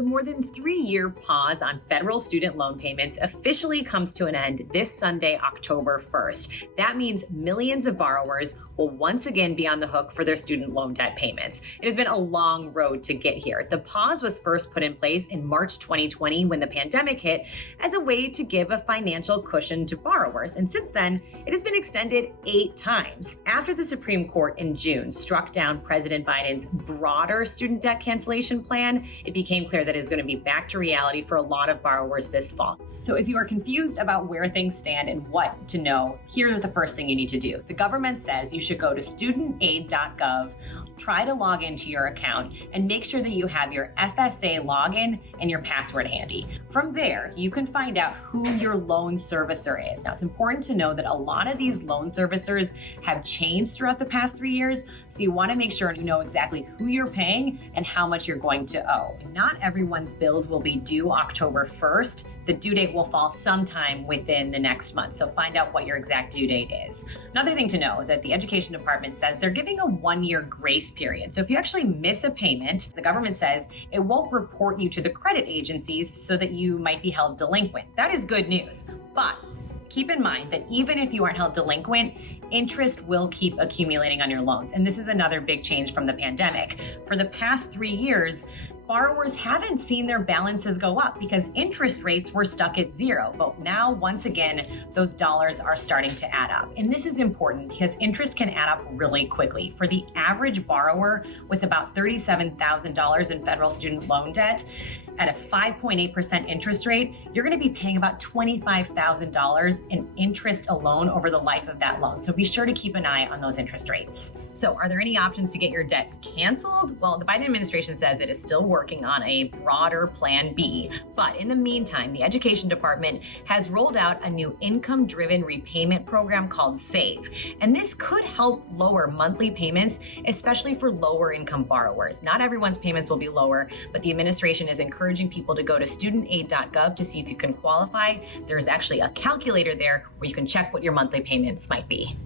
The more than 3-year pause on federal student loan payments officially comes to an end this Sunday, October 1st. That means millions of borrowers will once again be on the hook for their student loan debt payments. It has been a long road to get here. The pause was first put in place in March 2020 when the pandemic hit as a way to give a financial cushion to borrowers. And since then, it has been extended 8 times. After the Supreme Court in June struck down President Biden's broader student debt cancellation plan, it became clear that it is going to be back to reality for a lot of borrowers this fall. So if you are confused about where things stand and what to know, here's the first thing you need to do. The government says you should go to studentaid.gov, try to log into your account, and make sure that you have your FSA login and your password handy. From there, you can find out who your loan servicer is. Now, it's important to know that a lot of these loan servicers have changed throughout the past 3 years, so you want to make sure you know exactly who you're paying and how much you're going to owe. Not everyone's bills will be due October 1st. The due date will fall sometime within the next month, so find out what your exact due date is. Another thing to know that the Education Department says they're giving a 1-year grace period. So if you actually miss a payment, the government says it won't report you to the credit agencies so that you might be held delinquent. That is good news, but keep in mind that even if you aren't held delinquent, interest will keep accumulating on your loans. And this is another big change from the pandemic. For the past 3 years, borrowers haven't seen their balances go up because interest rates were stuck at 0. But now, once again, those dollars are starting to add up. And this is important because interest can add up really quickly. For the average borrower with about $37,000 in federal student loan debt, at a 5.8% interest rate, you're going to be paying about $25,000 in interest alone over the life of that loan. So be sure to keep an eye on those interest rates. So are there any options to get your debt canceled? Well, the Biden administration says it is still working on a broader plan B. But in the meantime, the Education Department has rolled out a new income-driven repayment program called SAVE. And this could help lower monthly payments, especially for lower income borrowers. Not everyone's payments will be lower, but the administration is encouraging people to go to studentaid.gov to see if you can qualify. There's actually a calculator there where you can check what your monthly payments might be.